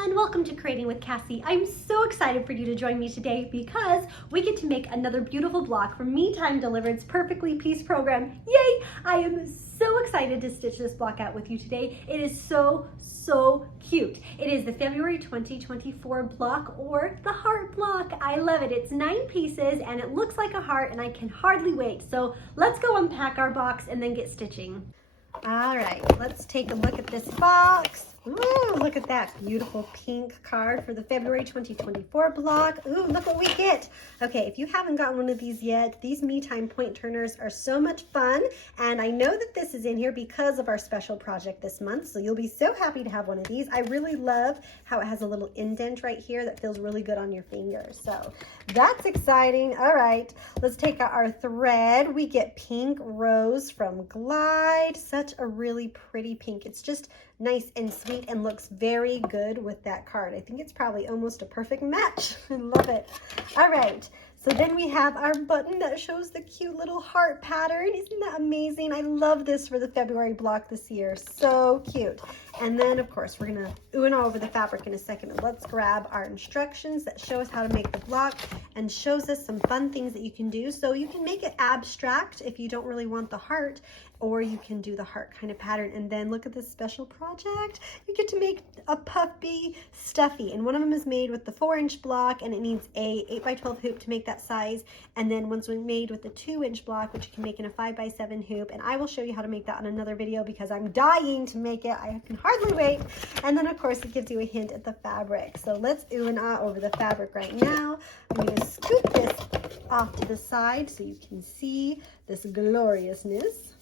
everyone, welcome to Creating with Cassie. I'm so excited for you to join me today because we get to make another beautiful block from Me Time Delivered's Perfectly Piece program. Yay! I am so excited to stitch this block out with you today. It is so cute. It is the February 2024 block, or the heart block. I love it. It's 9 pieces and it looks like a heart and I can hardly wait. So let's go unpack our box and then get stitching. All right, let's take a look at this box. Ooh, look at that beautiful pink card for the February 2024 block. Ooh, look what we get. Okay, if you haven't gotten one of these yet, these Me Time point turners are so much fun. And I know that this is in here because of our special project this month. So you'll be so happy to have one of these. I really love how it has a little indent right here that feels really good on your fingers. So that's exciting. All right, let's take out our thread. We get Pink Rose from Glide. Such a really pretty pink. It's just nice and sweet and looks very good with that card. I think it's probably almost a perfect match. I love it. All right, so then we have our button that shows the cute little heart pattern. Isn't that amazing? I love this for the February block this year. So cute. And then of course we're gonna ooh and ah over the fabric in a second. And let's grab our instructions that show us how to make the block and shows us some fun things that you can do. So you can make it abstract if you don't really want the heart, or you can do the heart kind of pattern. And then look at this special project. You get to make a puffy stuffy, and one of them is made with the 4-inch block, and it needs a 8x12 hoop to make that size. And then one's made with the 2-inch block, which you can make in a 5x7 hoop. And I will show you how to make that on another video because I'm dying to make it. I can hardly wait. And then of course it gives you a hint at the fabric. So let's ooh and ah over the fabric right now. I'm going to scoop this off to the side so you can see this gloriousness.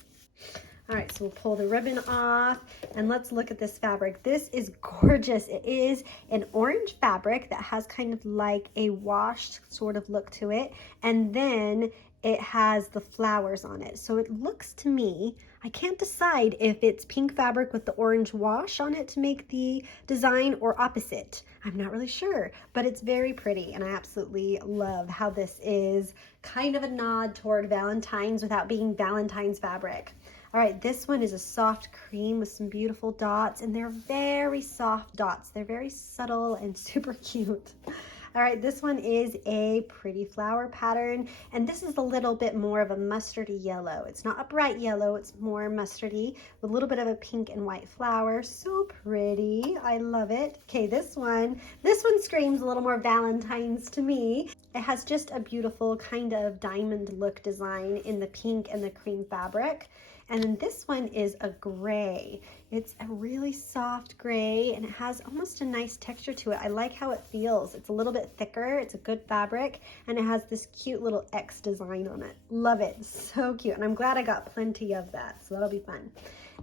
All right, so we'll pull the ribbon off and let's look at this fabric. This is gorgeous. It is an orange fabric that has kind of like a washed sort of look to it. And then it has the flowers on it. So it looks to me, I can't decide if it's pink fabric with the orange wash on it to make the design or opposite. I'm not really sure, but it's very pretty and I absolutely love how this is kind of a nod toward Valentine's without being Valentine's fabric. All right, this one is a soft cream with some beautiful dots, and they're very soft dots. They're very subtle and super cute. All right, this one is a pretty flower pattern, and this is a little bit more of a mustardy yellow. It's not a bright yellow, it's more mustardy with a little bit of a pink and white flower. So pretty, I love it. Okay, this one screams a little more Valentine's to me. It has just a beautiful kind of diamond look design in the pink and the cream fabric. And then this one is a gray. It's a really soft gray and it has almost a nice texture to it. I like how it feels. It's a little bit thicker. It's a good fabric and it has this cute little X design on it. Love it. So cute. And I'm glad I got plenty of that. So that'll be fun.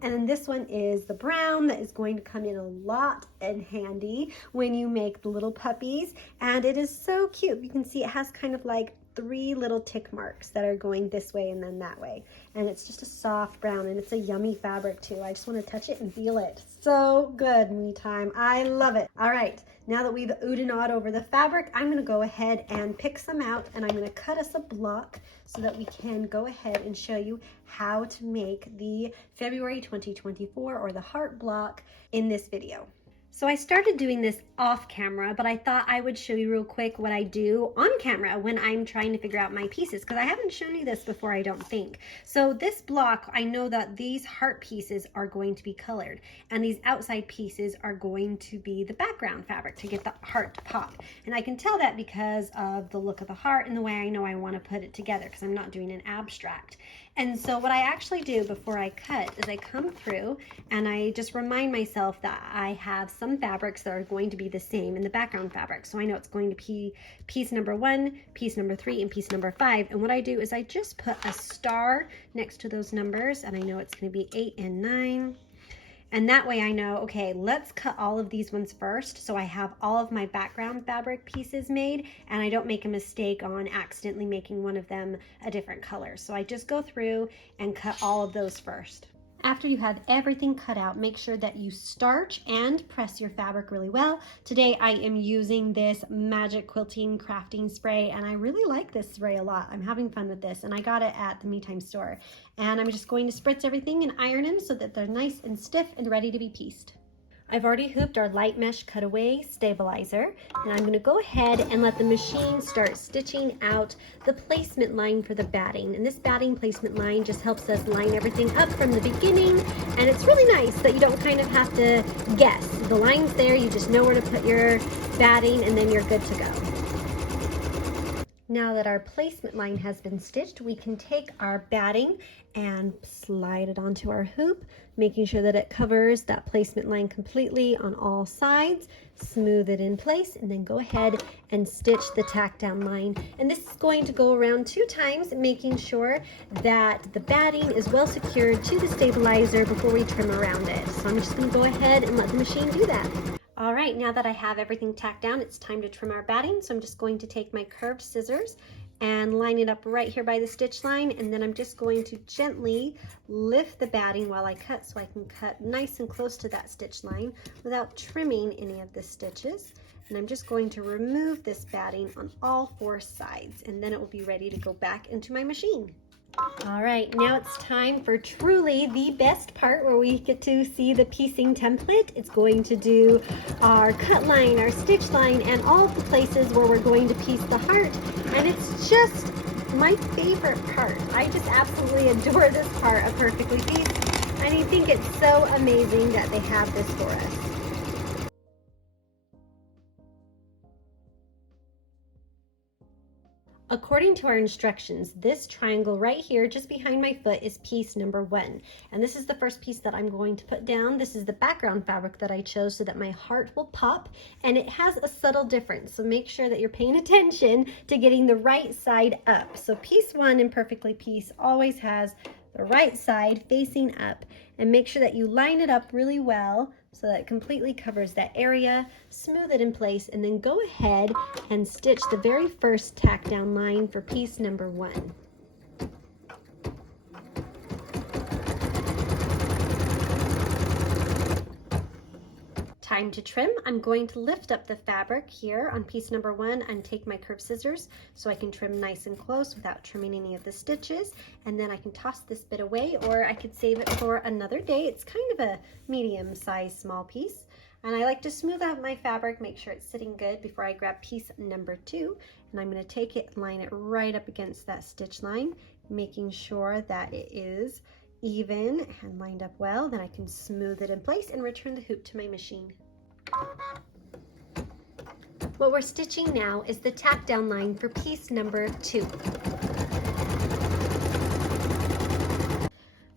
And then this one is the brown that is going to come in a lot and handy when you make the little puppies. And it is so cute. You can see it has kind of like 3 little tick marks that are going this way and then that way. And it's just a soft brown and it's a yummy fabric too. I just want to touch it and feel it. So good, Me Time. I love it. All right, now that we've oohed and awed over the fabric, I'm going to go ahead and pick some out and I'm going to cut us a block so that we can go ahead and show you how to make the February 2024 or the heart block in this video. So I started doing this off camera, but I thought I would show you real quick what I do on camera when I'm trying to figure out my pieces, because I haven't shown you this before, I don't think. So this block, I know that these heart pieces are going to be colored, and these outside pieces are going to be the background fabric to get the heart to pop. And I can tell that because of the look of the heart and the way I know I want to put it together, because I'm not doing an abstract. And so what I actually do before I cut is I come through and I just remind myself that I have some fabrics that are going to be the same in the background fabric. So I know it's going to be piece number 1, piece number 3, and piece number 5. And what I do is I just put a star next to those numbers, and I know it's going to be 8 and 9. And that way I know, okay, let's cut all of these ones first so I have all of my background fabric pieces made and I don't make a mistake on accidentally making one of them a different color. So I just go through and cut all of those first. After you have everything cut out, make sure that you starch and press your fabric really well. Today I am using this Magic Quilting Crafting Spray, and I really like this spray a lot. I'm having fun with this, and I got it at the Me Time store. And I'm just going to spritz everything and iron them so that they're nice and stiff and ready to be pieced. I've already hooped our light mesh cutaway stabilizer, and I'm going to go ahead and let the machine start stitching out the placement line for the batting. And this batting placement line just helps us line everything up from the beginning, and it's really nice that you don't kind of have to guess. The line's there, you just know where to put your batting, and then you're good to go. Now that our placement line has been stitched, we can take our batting and slide it onto our hoop, making sure that it covers that placement line completely on all sides. Smooth it in place, and then go ahead and stitch the tack down line. And this is going to go around 2 times, making sure that the batting is well secured to the stabilizer before we trim around it. So I'm just going to go ahead and let the machine do that. All right, now that I have everything tacked down, it's time to trim our batting. So I'm just going to take my curved scissors and line it up right here by the stitch line, and then I'm just going to gently lift the batting while I cut, so I can cut nice and close to that stitch line without trimming any of the stitches. And I'm just going to remove this batting on all 4 sides, and then it will be ready to go back into my machine. All right, now it's time for truly the best part, where we get to see the piecing template. It's going to do our cut line, our stitch line, and all the places where we're going to piece the heart. And it's just my favorite part. I just absolutely adore this part of Perfectly Pieced, and I think it's so amazing that they have this for us. According to our instructions, this triangle right here just behind my foot is piece number 1. And this is the first piece that I'm going to put down. This is the background fabric that I chose so that my heart will pop, and it has a subtle difference. So make sure that you're paying attention to getting the right side up. So piece 1 in Perfectly Pieced always has the right side facing up, and make sure that you line it up really well so that it completely covers that area. Smooth it in place, and then go ahead and stitch the very first tack down line for piece number 1. Time to trim. I'm going to lift up the fabric here on piece number 1 and take my curved scissors so I can trim nice and close without trimming any of the stitches. And then I can toss this bit away, or I could save it for another day. It's kind of a medium-sized small piece. And I like to smooth out my fabric, make sure it's sitting good before I grab piece number 2. And I'm going to take it and line it right up against that stitch line, making sure that it is even and lined up well. Then I can smooth it in place and return the hoop to my machine. What we're stitching now is the tack down line for piece number 2.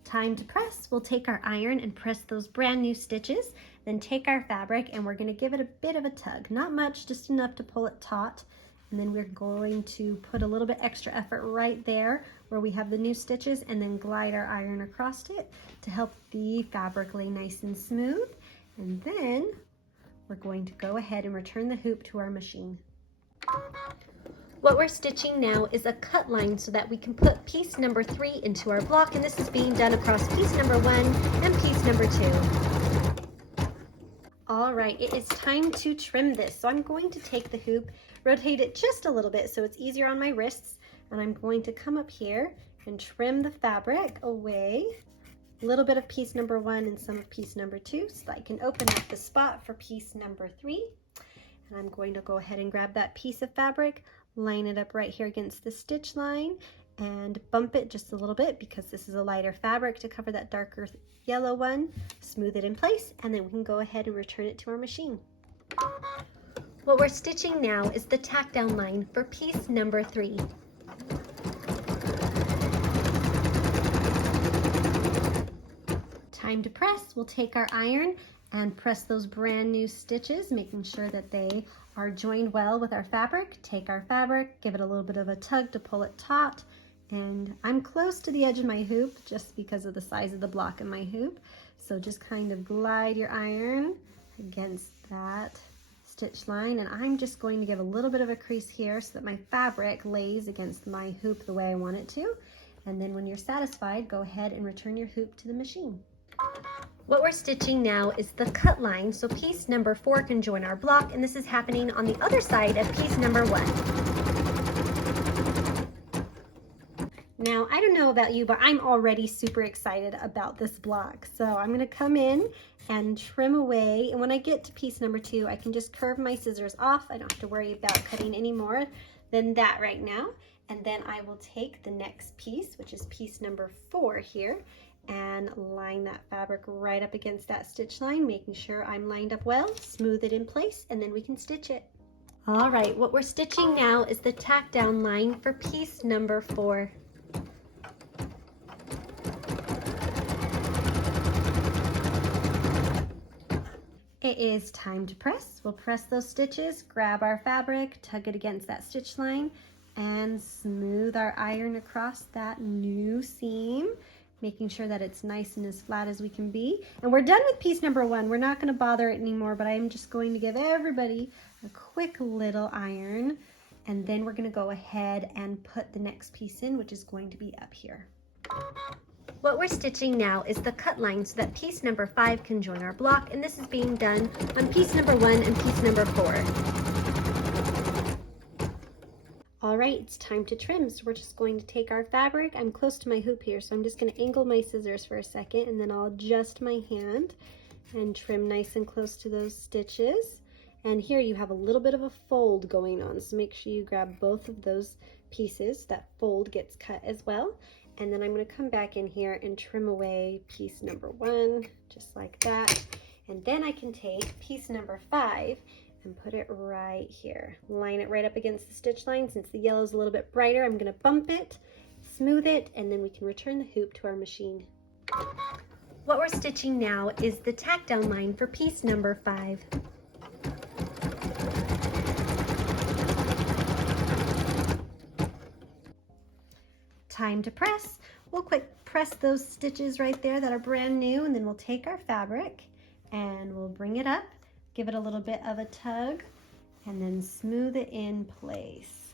Time to press. We'll take our iron and press those brand new stitches, then take our fabric and we're going to give it a bit of a tug. Not much, just enough to pull it taut. And then we're going to put a little bit extra effort right there where we have the new stitches, and then glide our iron across it to help the fabric lay nice and smooth. And then we're going to go ahead and return the hoop to our machine. What we're stitching now is a cut line so that we can put piece number 3 into our block, and this is being done across piece number 1 and piece number 2. All right, it is time to trim this. So I'm going to take the hoop, rotate it just a little bit so it's easier on my wrists, and I'm going to come up here and trim the fabric away. A little bit of piece number 1 and some of piece number 2 so that I can open up the spot for piece number 3. And I'm going to go ahead and grab that piece of fabric, line it up right here against the stitch line, and bump it just a little bit because this is a lighter fabric to cover that darker yellow one. Smooth it in place, and then we can go ahead and return it to our machine. What we're stitching now is the tack down line for piece number 3. Time to press. We'll take our iron and press those brand new stitches, making sure that they are joined well with our fabric. Take our fabric, give it a little bit of a tug to pull it taut, and I'm close to the edge of my hoop just because of the size of the block in my hoop. So just kind of glide your iron against that stitch line, and I'm just going to give a little bit of a crease here so that my fabric lays against my hoop the way I want it to. And then when you're satisfied, go ahead and return your hoop to the machine. What we're stitching now is the cut line, so piece number 4 can join our block, and this is happening on the other side of piece number 1. Now, I don't know about you, but I'm already super excited about this block. So I'm gonna come in and trim away. And when I get to piece number 2, I can just curve my scissors off. I don't have to worry about cutting any more than that right now. And then I will take the next piece, which is piece number 4 here, and line that fabric right up against that stitch line, making sure I'm lined up well, smooth it in place, and then we can stitch it. All right, what we're stitching now is the tack down line for piece number 4. It is time to press. We'll press those stitches, grab our fabric, tug it against that stitch line, and smooth our iron across that new seam, making sure that it's nice and as flat as we can be. And we're done with piece number 1. We're not going to bother it anymore, but I'm just going to give everybody a quick little iron, and then we're going to go ahead and put the next piece in, which is going to be up here. What we're stitching now is the cut line so that piece number 5 can join our block, and this is being done on piece number 1 and piece number 4. All right, it's time to trim. So we're just going to take our fabric. I'm close to my hoop here, so I'm just going to angle my scissors for a second, and then I'll adjust my hand and trim nice and close to those stitches. And here you have a little bit of a fold going on, so make sure you grab both of those pieces. That fold gets cut as well. And then I'm going to come back in here and trim away piece number 1, just like that. And then I can take piece number 5 and put it right here. Line it right up against the stitch line. Since the yellow is a little bit brighter, I'm going to bump it, smooth it, and then we can return the hoop to our machine. What we're stitching now is the tack down line for piece number 5. Time to press. We'll quick press those stitches right there that are brand new, and then we'll take our fabric and we'll bring it up, give it a little bit of a tug, and then smooth it in place.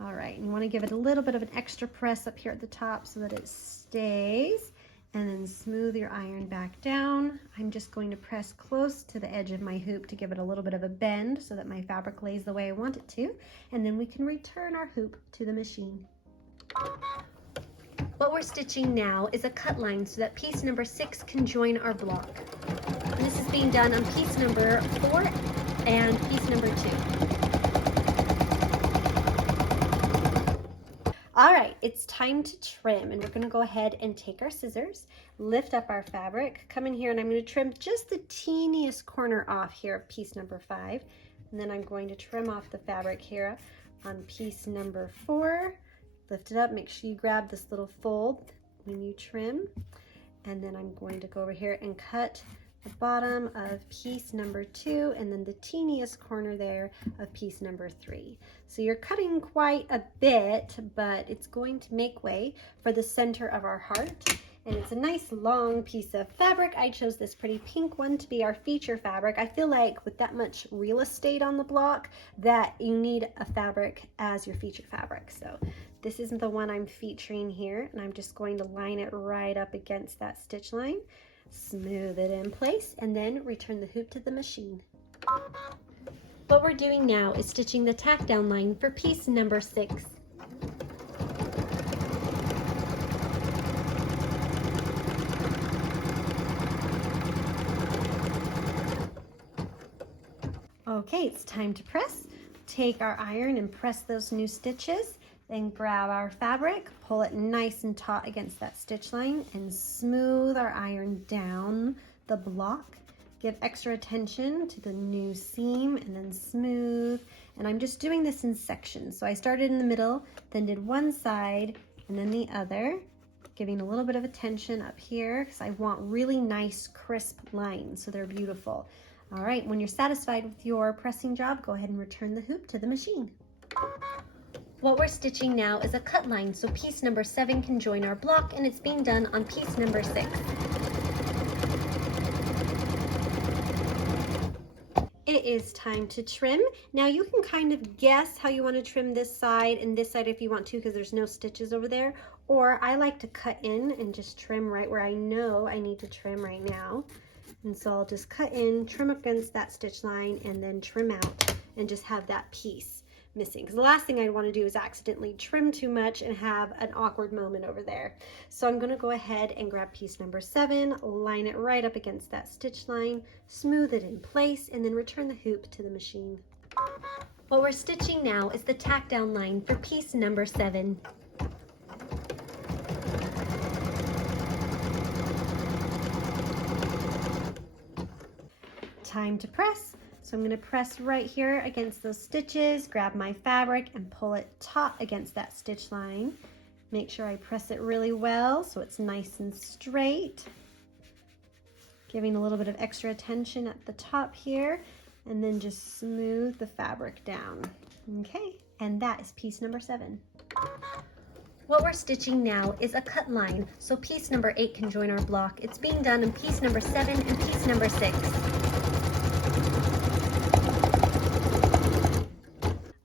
All right, you want to give it a little bit of an extra press up here at the top so that it stays, and then smooth your iron back down. I'm just going to press close to the edge of my hoop to give it a little bit of a bend so that my fabric lays the way I want it to, and then we can return our hoop to the machine. What we're stitching now is a cut line so that piece number 6 can join our block. And this is being done on piece number 4 and piece number 2. All right, it's time to trim, and we're going to go ahead and take our scissors, lift up our fabric, come in here, and I'm going to trim just the teeniest corner off here of piece number 5. And then I'm going to trim off the fabric here on piece number 4. Lift it up, make sure you grab this little fold when you trim, and then I'm going to go over here and cut the bottom of piece number 2 and then the teeniest corner there of piece number 3. So you're cutting quite a bit, but it's going to make way for the center of our heart. And it's a nice long piece of fabric. I chose this pretty pink one to be our feature fabric. I feel like with that much real estate on the block that you need a fabric as your feature fabric. So this isn't the one I'm featuring here, and I'm just going to line it right up against that stitch line, smooth it in place, and then return the hoop to the machine. What we're doing now is stitching the tack down line for piece number 6. Okay, it's time to press. Take our iron and press those new stitches, then grab our fabric, pull it nice and taut against that stitch line, and smooth our iron down the block. Give extra attention to the new seam, and then smooth. And I'm just doing this in sections. So I started in the middle, then did one side, and then the other, giving a little bit of attention up here because I want really nice, crisp lines so they're beautiful. All right, when you're satisfied with your pressing job, go ahead and return the hoop to the machine. What we're stitching now is a cut line so piece number 7 can join our block, and it's being done on piece number 6. It is time to trim. Now you can kind of guess how you want to trim this side and this side if you want to, because there's no stitches over there, or I like to cut in and just trim right where I know I need to trim right now. And so I'll just cut in, trim against that stitch line, and then trim out and just have that piece. missing. Because the last thing I want to do is accidentally trim too much and have an awkward moment over there. So I'm going to go ahead and grab piece number 7, line it right up against that stitch line, smooth it in place, and then return the hoop to the machine. What we're stitching now is the tack down line for piece number 7. Time to press. So I'm going to press right here against those stitches, grab my fabric and pull it taut against that stitch line. Make sure I press it really well so it's nice and straight. Giving a little bit of extra tension at the top here, and then just smooth the fabric down. Okay, and that is piece number 7. What we're stitching now is a cut line, so piece number 8 can join our block. It's being done in piece number 7 and piece number 6.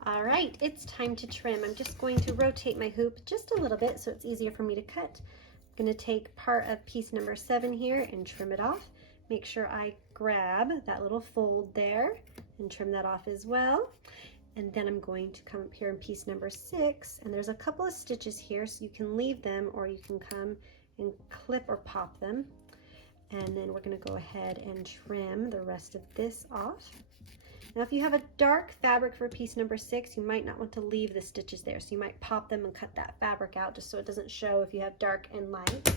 All right, it's time to trim. I'm just going to rotate my hoop just a little bit so it's easier for me to cut. I'm going to take part of piece number 7 here and trim it off. Make sure I grab that little fold there and trim that off as well. And then I'm going to come up here in piece number 6, and there's a couple of stitches here, so you can leave them or you can come and clip or pop them. And then we're going to go ahead and trim the rest of this off. Now if you have a dark fabric for piece number 6, you might not want to leave the stitches there, so you might pop them and cut that fabric out just so it doesn't show if you have dark and light.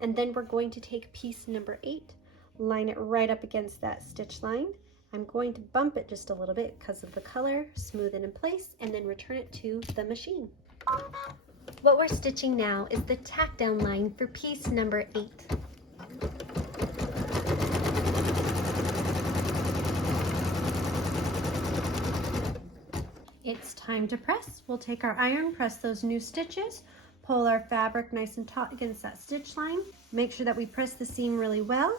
And then we're going to take piece number 8, line it right up against that stitch line. I'm going to bump it just a little bit because of the color, smooth it in place, and then return it to the machine. What we're stitching now is the tack down line for piece number 8. It's time to press. We'll take our iron, press those new stitches, pull our fabric nice and taut against that stitch line. Make sure that we press the seam really well,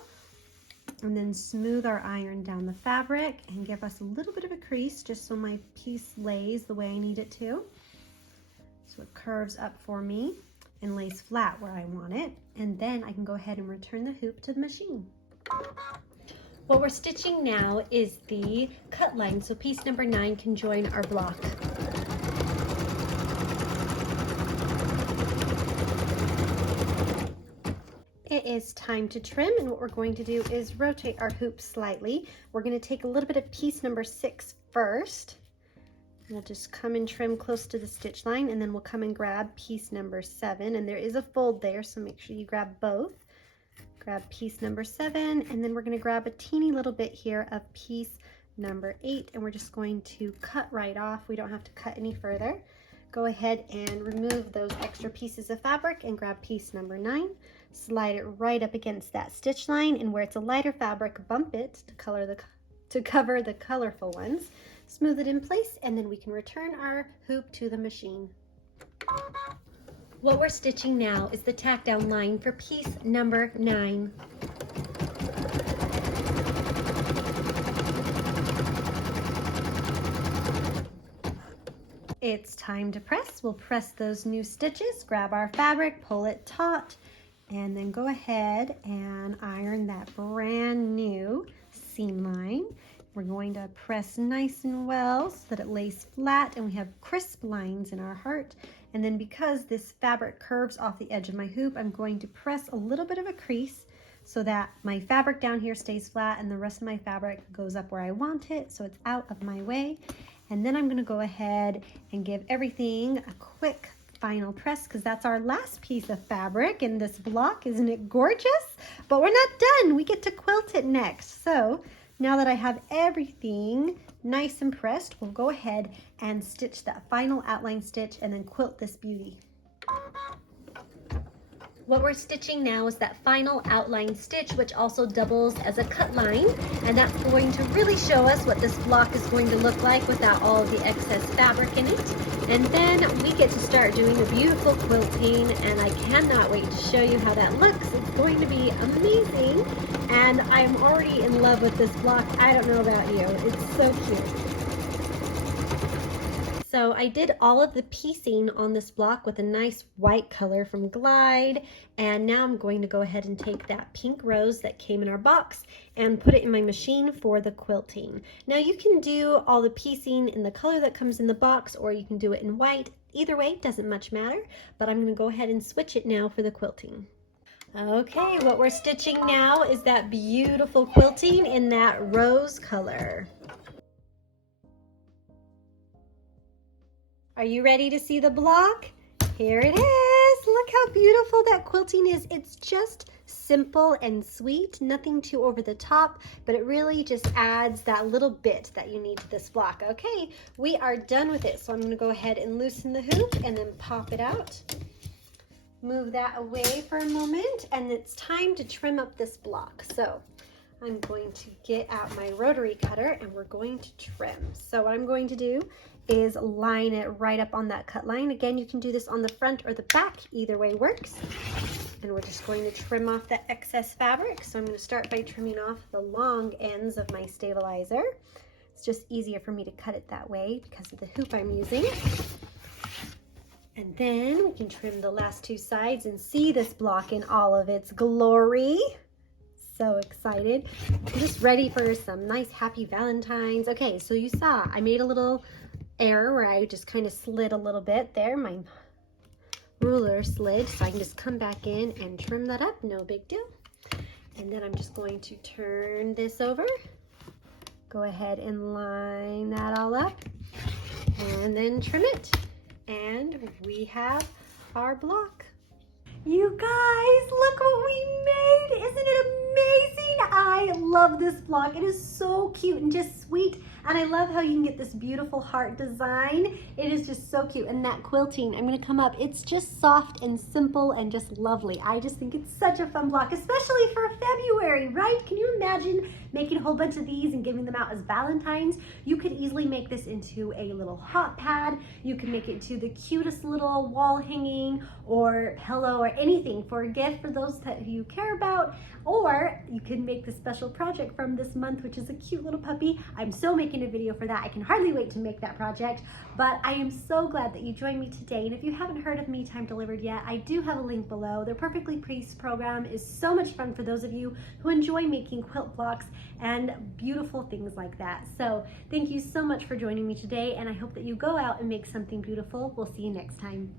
and then smooth our iron down the fabric and give us a little bit of a crease just so my piece lays the way I need it to. So it curves up for me and lays flat where I want it. And then I can go ahead and return the hoop to the machine. What we're stitching now is the cut line, so piece number 9 can join our block. It is time to trim, and what we're going to do is rotate our hoop slightly. We're going to take a little bit of piece number 6 first. We'll just come and trim close to the stitch line, and then we'll come and grab piece number 7, and there is a fold there, so make sure you grab both. Grab piece number 7, and then we're going to grab a teeny little bit here of piece number 8, and we're just going to cut right off. We don't have to cut any further. Go ahead and remove those extra pieces of fabric and grab piece number 9. Slide it right up against that stitch line, and where it's a lighter fabric, bump it to cover the colorful ones. Smooth it in place, and then we can return our hoop to the machine. What we're stitching now is the tack down line for piece number 9. It's time to press. We'll press those new stitches, grab our fabric, pull it taut, and then go ahead and iron that brand new seam line. We're going to press nice and well so that it lays flat and we have crisp lines in our heart. And then because this fabric curves off the edge of my hoop, I'm going to press a little bit of a crease so that my fabric down here stays flat and the rest of my fabric goes up where I want it, so it's out of my way. And then I'm going to go ahead and give everything a quick final press because that's our last piece of fabric in this block. Isn't it gorgeous? But we're not done. We get to quilt it next. So now that I have everything nice and pressed, we'll go ahead and stitch that final outline stitch and then quilt this beauty. What we're stitching now is that final outline stitch, which also doubles as a cut line, and that's going to really show us what this block is going to look like without all of the excess fabric in it. And then we get to start doing a beautiful quilting, and I cannot wait to show you how that looks. It's going to be amazing, and I'm already in love with this block. I don't know about you. It's so cute. So I did all of the piecing on this block with a nice white color from Glide, and now I'm going to go ahead and take that pink rose that came in our box and put it in my machine for the quilting. Now you can do all the piecing in the color that comes in the box, or you can do it in white. Either way, doesn't much matter, but I'm going to go ahead and switch it now for the quilting. Okay, what we're stitching now is that beautiful quilting in that rose color. Are you ready to see the block? Here it is. Look how beautiful that quilting is. It's just simple and sweet, nothing too over the top, but it really just adds that little bit that you need to this block. Okay, we are done with it. So I'm going to go ahead and loosen the hoop and then pop it out. Move that away for a moment, and it's time to trim up this block. So I'm going to get out my rotary cutter and we're going to trim. So what I'm going to do is line it right up on that cut line. Again, you can do this on the front or the back, either way works. And we're just going to trim off the excess fabric. So I'm going to start by trimming off the long ends of my stabilizer. It's just easier for me to cut it that way because of the hoop I'm using. And then we can trim the last two sides and see this block in all of its glory. So excited. I'm just ready for some nice happy Valentines. Okay, so you saw I made a little error where I just kind of slid a little bit there. My ruler slid, so I can just come back in and trim that up. No big deal. And then I'm just going to turn this over. Go ahead and line that all up and then trim it. And we have our block. You guys, look what we made. Isn't it amazing? I love this block. It is so cute and just sweet. And I love how you can get this beautiful heart design. It is just so cute. And that quilting, I'm gonna come up, it's just soft and simple and just lovely. I just think it's such a fun block, especially for February, right? Can you imagine making a whole bunch of these and giving them out as Valentines? You could easily make this into a little hot pad. You can make it into the cutest little wall hanging or pillow or anything for a gift for those that you care about. Or you can make the special project from this month, which is a cute little puppy. I'm so making a video for that. I can hardly wait to make that project, but I am so glad that you joined me today. And if you haven't heard of Me Time Delivered yet, I do have a link below. Their Perfectly Pieced program is so much fun for those of you who enjoy making quilt blocks and beautiful things like that. So thank you so much for joining me today, and I hope that you go out and make something beautiful. We'll see you next time.